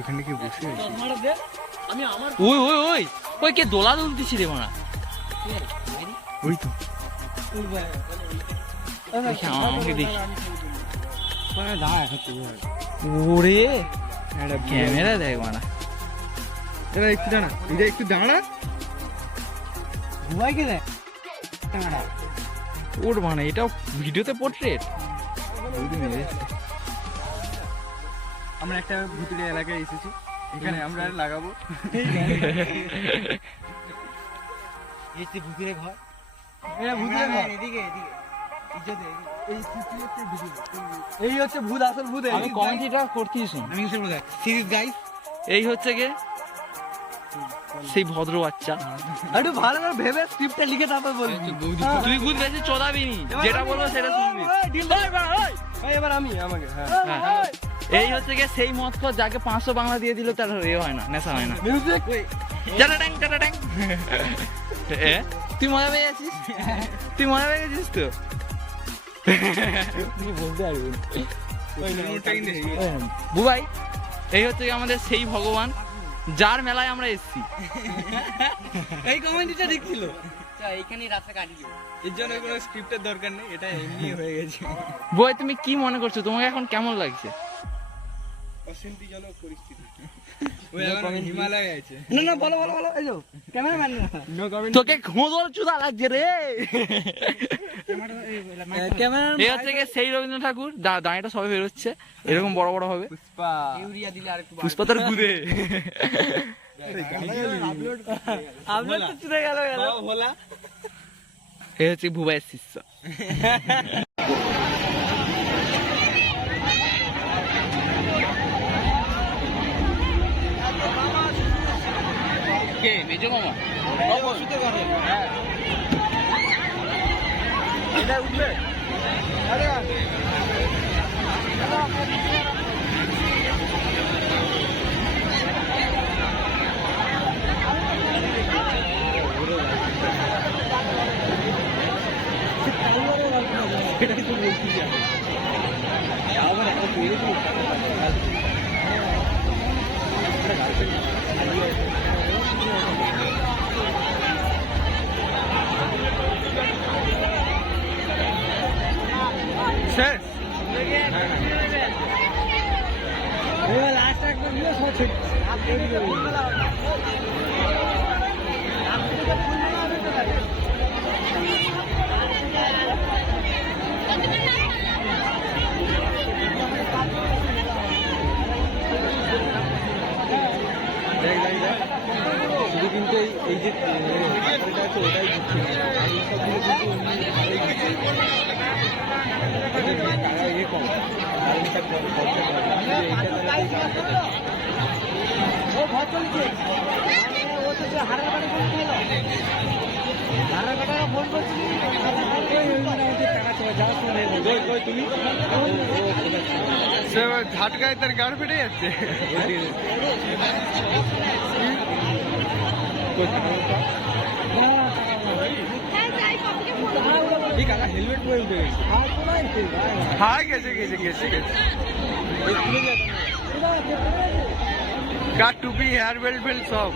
ওখানে কে বসে আছে? ওই ওই ওই ওই কে দোলা দুলতেছি রে মারা। ওই তো দেখি আমাকে দেখি। ওরে ক্যামেরা দেখ মারা। এরা একটু দাঁড়া, এটা একটু দাঁড়া। ওর মানে এটা ভিডিওতে পোর্ট্রেট। আমরা একটা ভুতুড়ে এলাকায় এসেছি, এখানে আমরা লাগাবো ভুতুড়ে ঘর। এই হচ্ছে ভূত, আসল ভূত। আমি কমেন্টটা করতেছি। এই হচ্ছে গে সেই ভদ্র বাচ্চা। একটু ভালো করে ভেবে স্ক্রিপ্টটা লিখে তারপর বলবি। তুই ভূত বেশি চোদাবি নি, যেটা বলবো সেটা শুনবি। এবার আমি আমাকে এই হচ্ছে গিয়ে সেই মদখোর যাকে 500 বাংলা দিয়ে দিল তার এ হয় না, নেশা হয় না। মিউজিক টাটা ট্যাং। এ তুই মজা পেয়ে যাচ্ছিস? তুই মজা পেয়ে গেছিস তো? তুই বলতে পারবি বুবাই। এই হচ্ছে গিয়ে আমাদের সেই ভগবান যার মেলায় আমরা এসেছি। এই কমেন্টটা ঠিক ছিল। এইখানেই রাস্তা কাটিয়ে দেবো। এর জন্য কোনো স্ক্রিপ্টের দরকার নেই, এটা এমনি হয়ে গেছে। বই তুমি কি মনে করছো? তোমাকে এখন কেমন লাগছে? অশান্তিজনক পরিস্থিতি। ওই এখন হিমালয়ে আছে। না বলো এই যাও ক্যামেরাম্যান। No comment. তোকে ঘোঁদল চুদা লাগছে রে। ক্যামেরাম্যান এই হচ্ছে গিয়ে সেই রবীন্দ্র ঠাকুর, দাঁড়িয়েটা সবাই বেরোচ্ছে এরকম বড় বড় হবে। পুষ্পা ইউরিয়া দিলে আরেকটু পুষ্পা তার গুদে। আপলোড তো চলে গেল। ভোলা। এই হচ্ছে ভুবাইয়ের শিষ্য। কে মেজো মামা? এটা উঠবে। আরে শেষ। লাস্ট একবার নিয়ে সব শুধু কিন্তু এই যে এটা আছে ওটাই দিচ্ছি না, আর এই সবগুলো কিন্তু এমনি ভালোই দিচ্ছে। টাকা ইয়ে কম, আর এইটা খরচা তুমি ঝাটকায় তার গাড় ফেটে যাচ্ছে। হেলমেট পরে উঠে গেছে। হ্যাঁ গেছে গেছে গেছে গেছে। গাড় টুপি হেয়ার বেল্ট ফেল্ট সব।